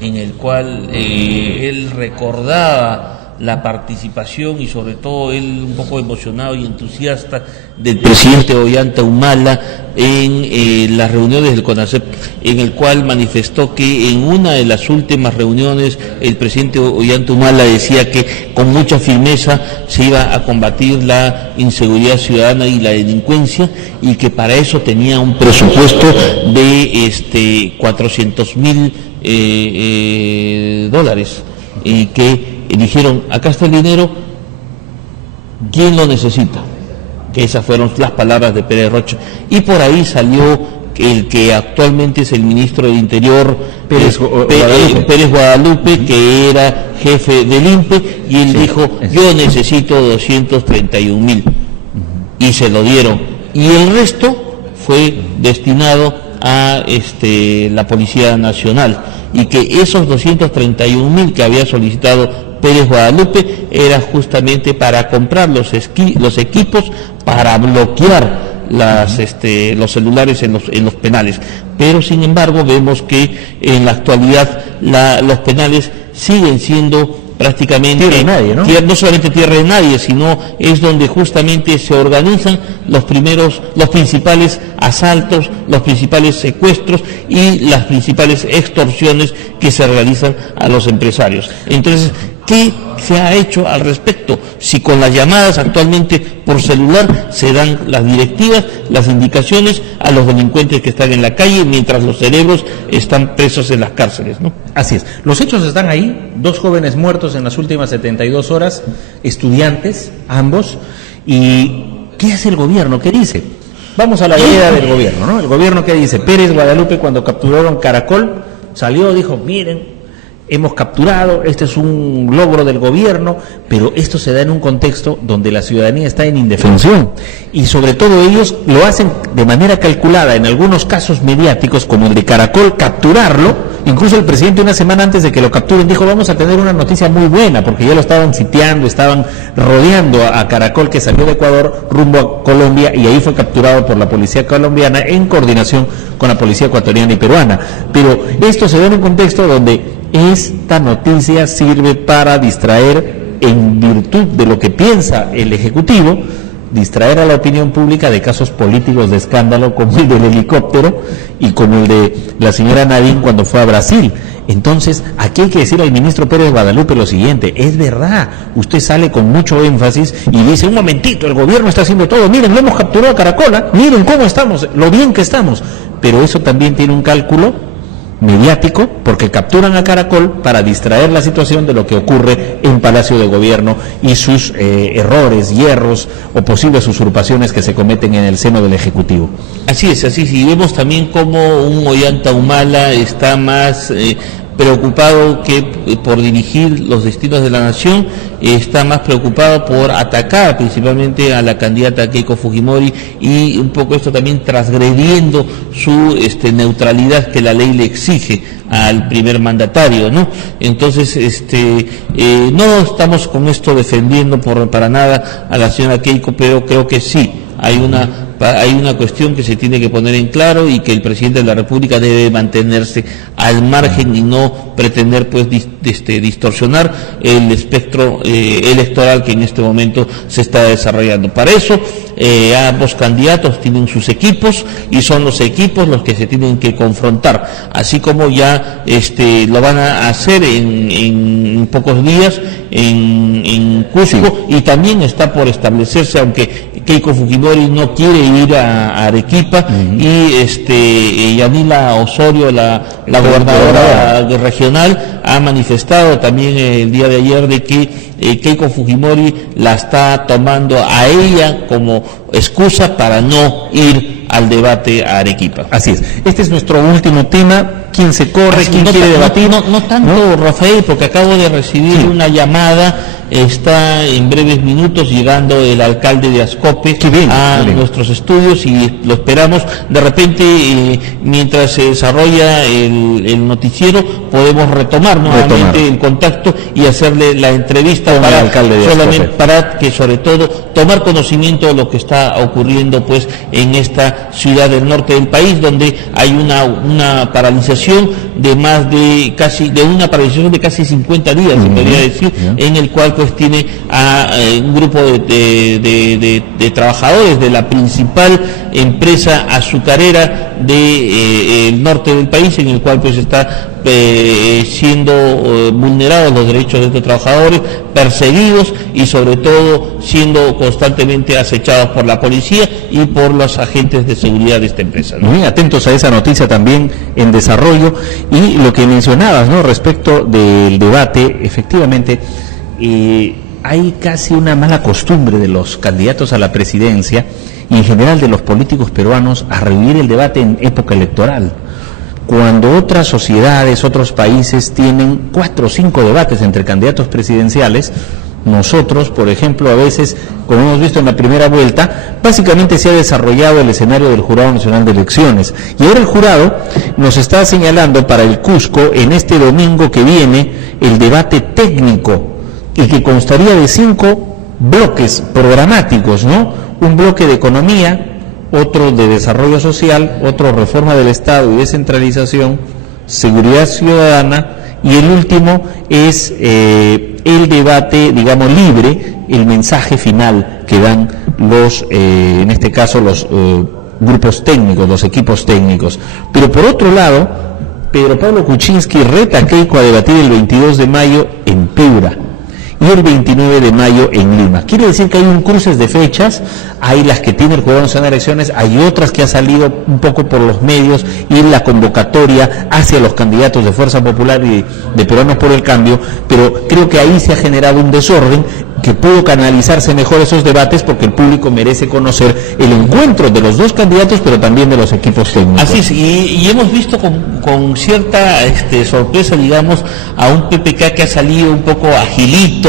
en el cual él recordaba la participación y sobre todo él un poco emocionado y entusiasta del presidente Ollanta Humala en las reuniones del CONACEP, en el cual manifestó que en una de las últimas reuniones el presidente Ollanta Humala decía que con mucha firmeza se iba a combatir la inseguridad ciudadana y la delincuencia, y que para eso tenía un presupuesto de $400,000 y que dijeron: acá está el dinero, ¿quién lo necesita? que esas fueron las palabras de Pérez Rocha. Y por ahí salió el que actualmente es el ministro del Interior, Pérez Guadalupe, que era jefe del INPE, y él dijo, yo necesito 231.000, y se lo dieron, y el resto fue destinado a la Policía Nacional, y que esos 231.000 que había solicitado Pérez Guadalupe era justamente para comprar los equipos para bloquear los celulares en los penales. Pero sin embargo vemos que en la actualidad los penales siguen siendo prácticamente tierra de nadie, ¿no? No solamente tierra de nadie, sino es donde justamente se organizan los principales asaltos, los principales secuestros y las principales extorsiones que se realizan a los empresarios. Entonces, ¿qué se ha hecho al respecto? Si con las llamadas actualmente por celular se dan las directivas, las indicaciones a los delincuentes que están en la calle, mientras los cerebros están presos en las cárceles, ¿no? Así es. Los hechos están ahí, 2 jóvenes muertos en las últimas 72 horas, estudiantes, ambos. ¿Y qué hace el gobierno? ¿Qué dice? Vamos a la idea del gobierno, ¿no? El gobierno, ¿qué dice? Pérez Guadalupe, cuando capturaron Caracol, salió, dijo, miren, hemos capturado, este es un logro del gobierno, pero esto se da en un contexto donde la ciudadanía está en indefensión, y sobre todo ellos lo hacen de manera calculada, en algunos casos mediáticos, como el de Caracol, capturarlo. Incluso el presidente, una semana antes de que lo capturen, dijo, vamos a tener una noticia muy buena, porque ya lo estaban sitiando, estaban rodeando a Caracol, que salió de Ecuador rumbo a Colombia, y ahí fue capturado por la policía colombiana en coordinación con la policía ecuatoriana y peruana. Pero esto se da en un contexto donde esta noticia sirve para distraer, en virtud de lo que piensa el Ejecutivo, distraer a la opinión pública de casos políticos de escándalo como el del helicóptero y como el de la señora Nadine cuando fue a Brasil. Entonces, aquí hay que decir al ministro Pérez Guadalupe lo siguiente: es verdad, usted sale con mucho énfasis y dice, un momentito, el gobierno está haciendo todo, miren, lo hemos capturado a Caracola, miren cómo estamos, lo bien que estamos, pero eso también tiene un cálculo mediático, porque capturan a Caracol para distraer la situación de lo que ocurre en Palacio de Gobierno y sus errores, hierros o posibles usurpaciones que se cometen en el seno del Ejecutivo. Así es, y vemos también cómo un Ollanta Humala está más preocupado que por dirigir los destinos de la nación, está más preocupado por atacar principalmente a la candidata Keiko Fujimori, y un poco esto también transgrediendo su neutralidad que la ley le exige al primer mandatario, ¿no? Entonces, no estamos con esto defendiendo para nada a la señora Keiko, pero creo que sí hay una cuestión que se tiene que poner en claro, y que el presidente de la República debe mantenerse al margen y no pretender pues distorsionar el espectro electoral que en este momento se está desarrollando. Para eso ambos candidatos tienen sus equipos, y son los equipos los que se tienen que confrontar, así como ya lo van a hacer en pocos días en Cusco, y también está por establecerse, aunque Keiko Fujimori no quiere ir a Arequipa, y Yanila Osorio, la gobernadora regional, ha manifestado también el día de ayer de que Keiko Fujimori la está tomando a ella como excusa para no ir al debate a Arequipa. Así es. Este es nuestro último tema. ¿Quién se corre? ¿Quién quiere debatir? No tanto, Rafael, porque acabo de recibir una llamada. Está en breves minutos llegando el alcalde de Ascope a nuestros estudios, y lo esperamos. De repente, mientras se desarrolla el noticiero, podemos retomar nuevamente el contacto y hacerle la entrevista con el alcalde de Ascope, para que, sobre todo, tomar conocimiento de lo que está ocurriendo pues en esta ciudad del norte del país, donde hay una paralización de una paralización de casi 50 días, se podría decir, en el cual pues tiene a un grupo de trabajadores de la principal empresa azucarera del norte del país, en el cual pues está siendo vulnerados los derechos de estos trabajadores, perseguidos y sobre todo siendo constantemente acechados por la policía y por los agentes de seguridad de esta empresa, ¿no? Muy atentos a esa noticia también en desarrollo. Y lo que mencionabas, ¿no?, respecto del debate, efectivamente, hay casi una mala costumbre de los candidatos a la presidencia y en general de los políticos peruanos a revivir el debate en época electoral, cuando otras sociedades, otros países tienen 4 o 5 debates entre candidatos presidenciales. Nosotros, por ejemplo, a veces, como hemos visto en la primera vuelta, básicamente se ha desarrollado el escenario del Jurado Nacional de Elecciones. Y ahora el jurado nos está señalando para el Cusco, en este domingo que viene, el debate técnico, y que constaría de 5 bloques programáticos, ¿no? Un bloque de economía, otro de desarrollo social, otro reforma del Estado y descentralización, seguridad ciudadana, y el último es el debate, digamos, libre, el mensaje final que dan los, en este caso, los grupos técnicos, los equipos técnicos. Pero por otro lado, Pedro Pablo Kuczynski reta a Keiko a debatir el 22 de mayo en Piura y el 29 de mayo en Lima. Quiere decir que hay un cruce de fechas, hay las que tiene el Jurado Nacional de Elecciones, hay otras que ha salido un poco por los medios y la convocatoria hacia los candidatos de Fuerza Popular y de Peruanos por el Cambio, pero creo que ahí se ha generado un desorden que pudo canalizarse mejor esos debates porque el público merece conocer el encuentro de los dos candidatos, pero también de los equipos técnicos. Así es, y hemos visto con cierta sorpresa, digamos, a un PPK que ha salido un poco agilito,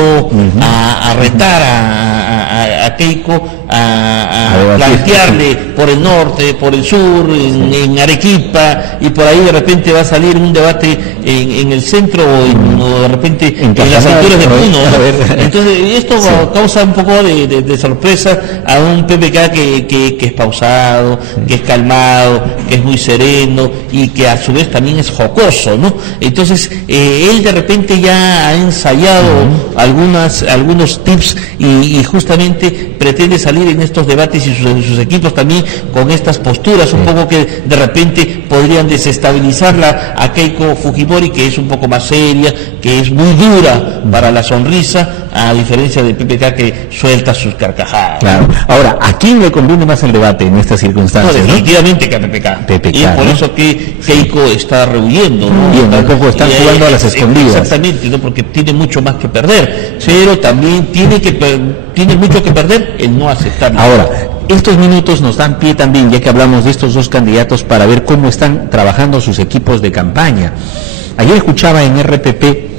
a retar a Keiko, a plantearle por el norte, por el sur, en Arequipa, y por ahí de repente va a salir un debate en el centro o de repente en las alturas de Puno, ¿no? Entonces esto causa un poco de sorpresa a un PPK que es pausado, que es calmado, que es muy sereno y que a su vez también es jocoso, ¿no? Entonces él de repente ya ha ensayado algunos tips y justamente pretende salir en estos debates y sus equipos también con estas posturas un poco que de repente podrían desestabilizarla a Keiko Fujimori, que es un poco más seria, que es muy dura para la sonrisa, a diferencia del PPK que suelta sus carcajadas. Claro. Ahora, ¿a quién le conviene más el debate en estas circunstancias? No, definitivamente que a PPK. Y es por eso que Keiko está rehuyendo, ¿no? Bien, un poco están jugando a las escondidas. Exactamente, ¿no? Porque tiene mucho más que perder, pero también tiene mucho que perder el no aceptarlo. Ahora, estos minutos nos dan pie también, ya que hablamos de estos dos candidatos, para ver cómo están trabajando sus equipos de campaña. Ayer escuchaba en RPP,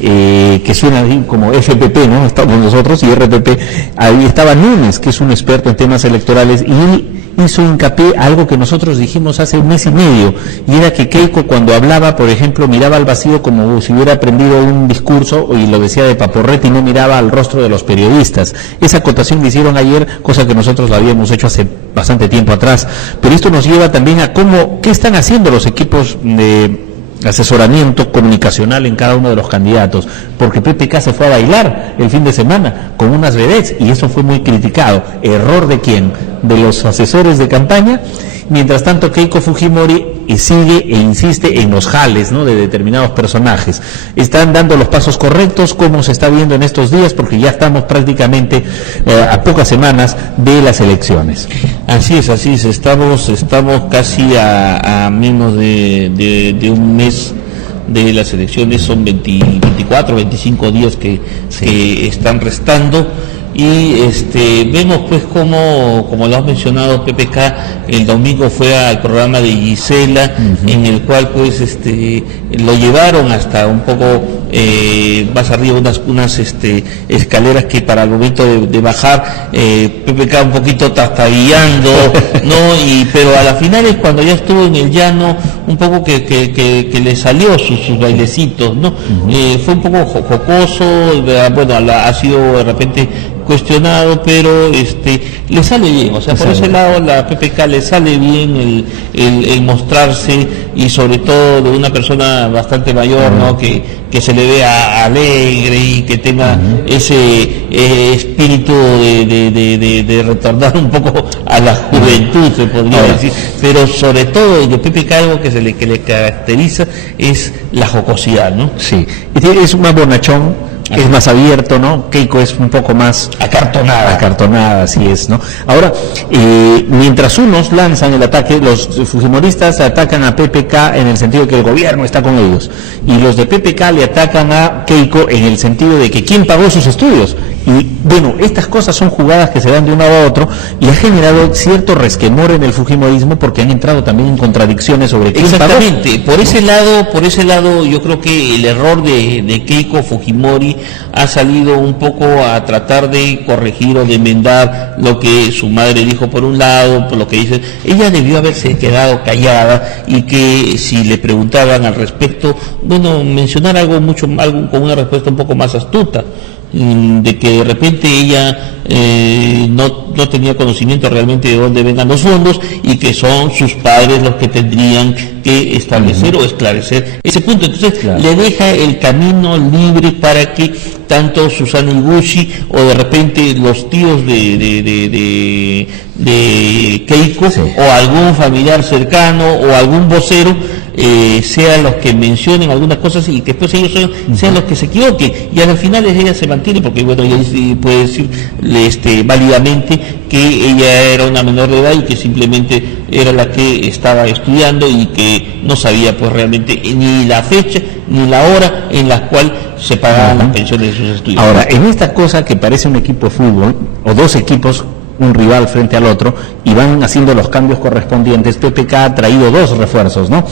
que suena así como FPP, ¿no? Estamos nosotros y RPP, ahí estaba Núñez, que es un experto en temas electorales, y él hizo hincapié a algo que nosotros dijimos hace 1 mes y medio, y era que Keiko cuando hablaba, por ejemplo, miraba al vacío como si hubiera aprendido un discurso y lo decía de paporrete y no miraba al rostro de los periodistas. Esa acotación que hicieron ayer, cosa que nosotros la habíamos hecho hace bastante tiempo atrás, pero esto nos lleva también a qué están haciendo los equipos de asesoramiento comunicacional en cada uno de los candidatos, porque PPK se fue a bailar el fin de semana con unas vedettes y eso fue muy criticado. ¿Error de quién? De los asesores de campaña. Mientras tanto, Keiko Fujimori sigue e insiste en los jales, ¿no?, de determinados personajes. ¿Están dando los pasos correctos? ¿Cómo se está viendo en estos días? Porque ya estamos prácticamente a pocas semanas de las elecciones. Así es, estamos casi a menos de 1 mes de las elecciones, son 24, 25 días que están restando. Y vemos pues como lo has mencionado, PPK el domingo fue al programa de Gisela, en el cual pues lo llevaron hasta un poco más arriba, unas escaleras que para el momento de bajar PPK un poquito trastabillando, ¿no? Pero a la final es cuando ya estuvo en el llano, un poco que le salió sus bailecitos, ¿no? Fue un poco jocoso, bueno, ha sido de repente cuestionado, pero le sale bien, o sea, por ese lado la PPK le sale bien el mostrarse, y sobre todo de una persona bastante mayor, ¿no?, que se le vea alegre y que tenga ese espíritu de retornar un poco a la juventud, se podría decir, pero sobre todo de PPK algo que le caracteriza es la jocosidad, ¿no? Sí, es un más bonachón, es más abierto, ¿no? Keiko es un poco más acartonada, así es, ¿no? Ahora, mientras unos lanzan el ataque, los fujimoristas atacan a PPK en el sentido de que el gobierno está con ellos, y los de PPK le atacan a Keiko en el sentido de que ¿quién pagó sus estudios? Y bueno, estas cosas son jugadas que se dan de un lado a otro y ha generado cierto resquemor en el fujimorismo porque han entrado también en contradicciones sobre quién pagó. Exactamente, por ese lado yo creo que el error de Keiko Fujimori ha salido un poco a tratar de corregir o de enmendar lo que su madre dijo por un lado, por lo que dice, ella debió haberse quedado callada y que si le preguntaban al respecto, bueno, mencionar algo con una respuesta un poco más astuta, de que de repente ella no tenía conocimiento realmente de dónde vengan los fondos y que son sus padres los que tendrían que establecer o esclarecer ese punto. Entonces le deja el camino libre para que tanto Susana Iguchi o de repente los tíos de Keiko o algún familiar cercano o algún vocero sean los que mencionen algunas cosas y que después ellos sean los que se equivoquen y al final ella se mantiene porque bueno, ella puede decir válidamente que ella era una menor de edad y que simplemente era la que estaba estudiando y que no sabía pues realmente ni la fecha ni la hora en la cual se pagaban las pensiones de sus estudiantes. Ahora, en esta cosa que parece un equipo de fútbol o dos equipos, un rival frente al otro, y van haciendo los cambios correspondientes, PPK ha traído dos refuerzos, ¿no?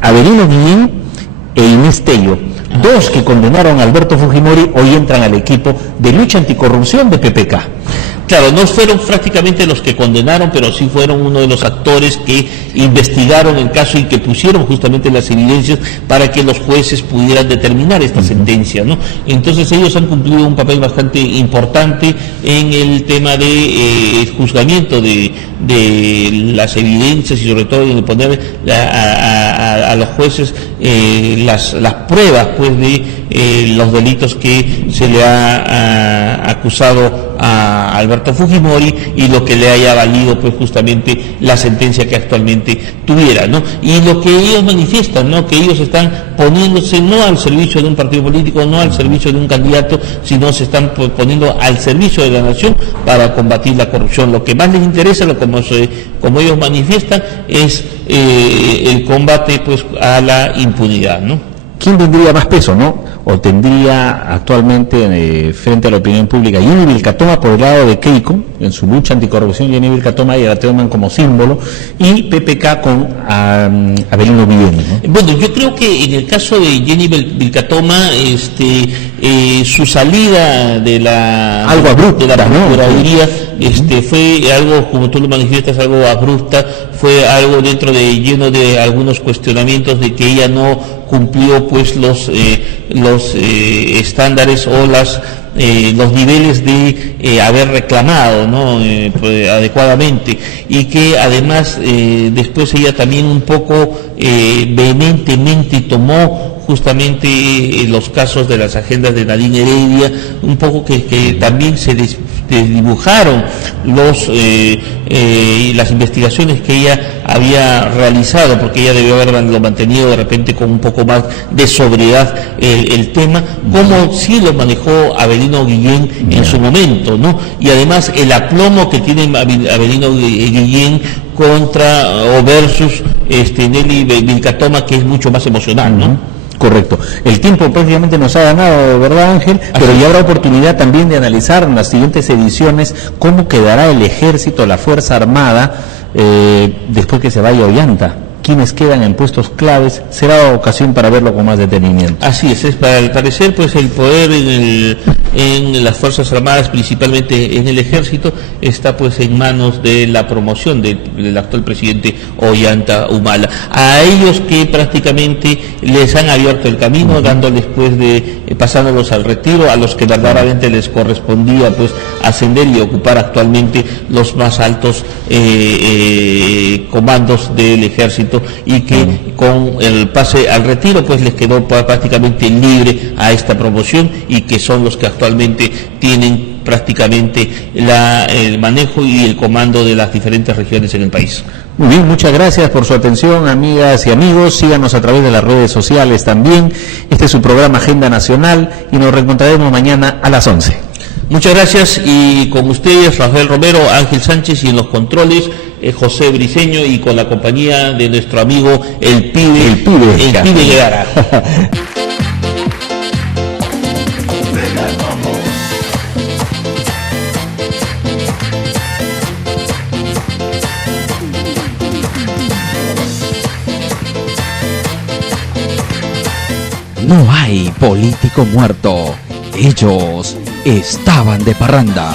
Avelino Guillén e Inés Tello, dos que condenaron a Alberto Fujimori, hoy entran al equipo de lucha anticorrupción de PPK. Claro, no fueron prácticamente los que condenaron, pero sí fueron uno de los actores que investigaron el caso y que pusieron justamente las evidencias para que los jueces pudieran determinar esta sentencia, ¿no? Entonces ellos han cumplido un papel bastante importante en el tema de juzgamiento de las evidencias y sobre todo en poner a los jueces las pruebas pues de los delitos que se le ha acusado a Alberto Fujimori y lo que le haya valido pues justamente la sentencia que actualmente tuviera, ¿no? Y lo que ellos manifiestan, ¿no? Que ellos están poniéndose no al servicio de un partido político, no al servicio de un candidato, sino se están poniendo al servicio de la nación para combatir la corrupción. Lo que más les interesa, como ellos manifiestan, es el combate pues a la impunidad, ¿no? ¿Quién tendría más peso, no? O tendría actualmente frente a la opinión pública Jenny Vilcatoma por el lado de Keiko, en su lucha anticorrupción, Jenny Vilcatoma y la toman como símbolo, y PPK con Avelino Guillén, ¿no? Bueno, yo creo que en el caso de Jenny Vilcatoma, su salida de la algo abrupta, de la procuraduría, fue algo, como tú lo manifiestas, algo abrupta, fue algo lleno de algunos cuestionamientos de que ella no cumplió pues los estándares o los niveles de haber reclamado, ¿no? Pues, adecuadamente, y que además después ella también un poco vehementemente tomó justamente los casos de las agendas de Nadine Heredia, un poco que también se desdibujaron las investigaciones que ella había realizado, porque ella debió haberlo mantenido de repente con un poco más de sobriedad el tema, como sí lo manejó Avelino Guillén en su momento, ¿no? Y además el aplomo que tiene Avelino Guillén contra o versus Nelly Vilcatoma, que es mucho más emocional, ¿no? Correcto. El tiempo prácticamente nos ha ganado, ¿verdad, Ángel? Pero ya habrá oportunidad también de analizar en las siguientes ediciones cómo quedará el ejército, la Fuerza Armada, después que se vaya Ollanta. Quienes quedan en puestos claves, será ocasión para verlo con más detenimiento. Así es para al parecer pues el poder en las Fuerzas Armadas, principalmente en el Ejército, está pues en manos de la promoción del actual presidente Ollanta Humala. A ellos que prácticamente les han abierto el camino, dándoles pues pasándolos al retiro, a los que verdaderamente les correspondía pues ascender y ocupar actualmente los más altos comandos del Ejército correcto y que con el pase al retiro pues les quedó prácticamente libre a esta promoción y que son los que actualmente tienen prácticamente el manejo y el comando de las diferentes regiones en el país. Muy bien, muchas gracias por su atención, amigas y amigos. Síganos a través de las redes sociales también. Este es su programa Agenda Nacional y nos reencontraremos mañana a las 11. Muchas gracias, y con ustedes Rafael Romero, Ángel Sánchez, y en los controles José Briceño, y con la compañía de nuestro amigo el pibe Guevara. No hay político muerto. Ellos estaban de parranda.